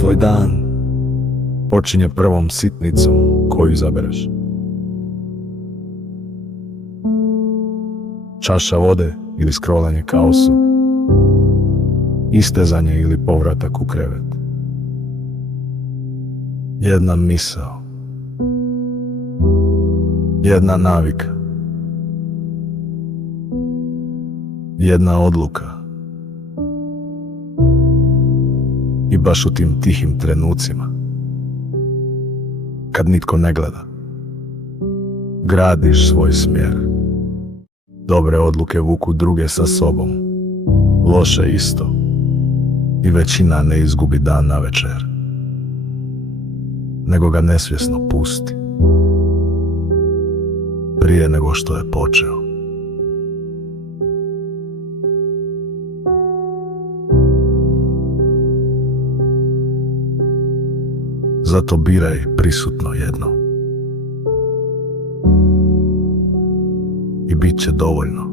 Tvoj dan počinje prvom sitnicom koju izabereš. Čaša vode ili scrollanje kaosu, istezanje ili povratak u krevet. Jedna misao, jedna navika, jedna odluka. I baš u tim tihim trenucima, kad nitko ne gleda, gradiš svoj smjer. Dobre odluke vuku druge sa sobom, loše isto, i većina ne izgubi dan na večer, nego ga nesvjesno pusti, prije nego što je počeo. Zato biraj prisutno jedno i bit će dovoljno.